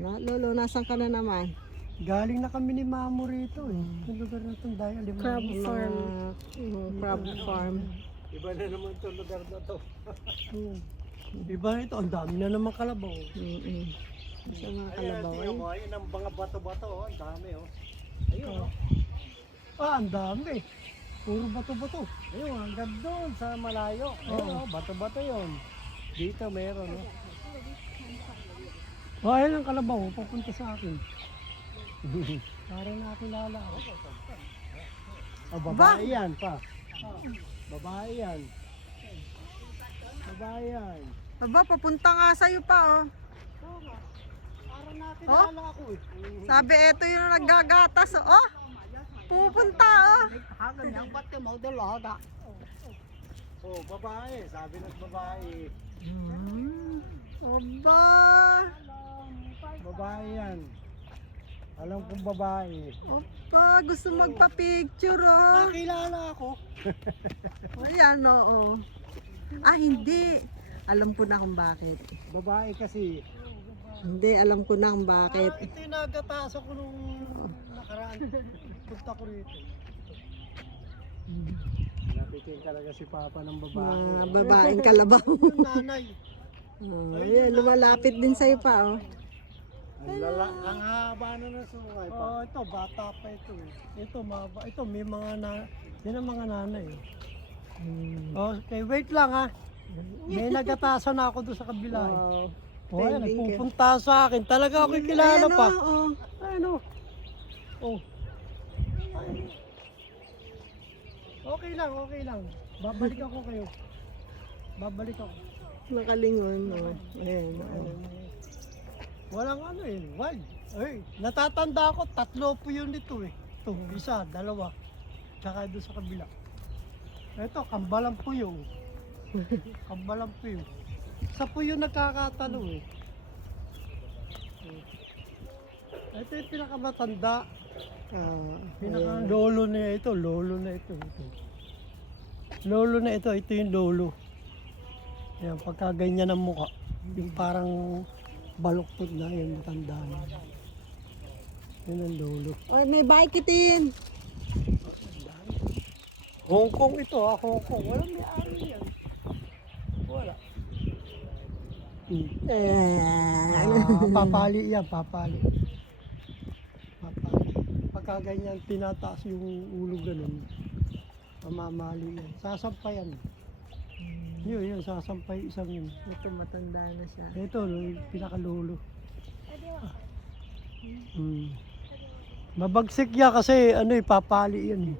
Lolo, nasan ka na naman? Galing na kami ni Mamo rito eh. Yung lugar na itong dahil Crab farm. Crab farm. Iba na naman itong lugar na to. Iba na ito, ang dami na naman kalabaw. Sa mga kalabaw ay. Ayun ang mga bato-bato, oh. Ang dami oh. Ayun oh. Ang dami. Puro bato-bato. Ayun, hanggang doon sa malayo. Ayun oh, bato-bato yun. Dito meron oh. Ayun ang kalabaw, papunta sa akin. Parang nakilala ako. Babae yan pa. Babae yan. Babae yan. Aba, papunta nga sa'yo pa, oh. Parang nakilala ako eh. Sabi, eto yung naggagatas, oh. Pupunta, oh. Hagan yang batte mo dalaga. Oh, babae. Sabi ng babae. Aba. Babae yan. Alam kong babae. Opa, gusto magpa-picture, oh. Nakilala ako. Ayan, oo. Hindi. Alam ko na kung bakit. Babae kasi. Hindi, alam ko na kung bakit. Ito yung nagatasa ko nung nakaraan. Punta ko rito. Napitin talaga si Papa ng babae. Mga babaeng kalabaw. Yung nanay. Ayan, lumalapit din sa'yo pa, oh. Ang haba na ng sungay pa. Ito, bata pa ito. Ito, may mga yan ang mga nanay. Okay, wait lang ha. May nagatasan na ako doon sa kabila. Ayan, pupunta sa akin. Talaga ako kilala pa. Ano? Oh. Okay lang. Babalik ako kayo. Babalik ako. Nakalingon, oh. Ayan, oh. Walang ano eh, wild. Ay, natatanda ako, 3 po yun dito eh. Ito, 1, 2, tsaka doon sa kabila. Ito, kambalang puyo. Kambalang puyo. Sa puyo nagkakatalo eh. Ito yung pinakamatanda. Lolo na ito, lolo na ito. Lolo na ito, ito yung lolo. Ayan, pagka ganyan ang mukha. Yung parang baluktot na yun, matanda na. Yun ang lolo. Ay, may bike itin. Hong Kong ito ha, Hong Kong. Walang may-ari yan. Wala. Papali yan, papali. Pagka ganyan, tinataas yung ulo ganun. Mamamali yan. Sasampayan. Yun, sasampay isang yun. Ito, matanda na siya. Ito, yung pinakalulo. Mabagsik yan kasi ano papali yan eh.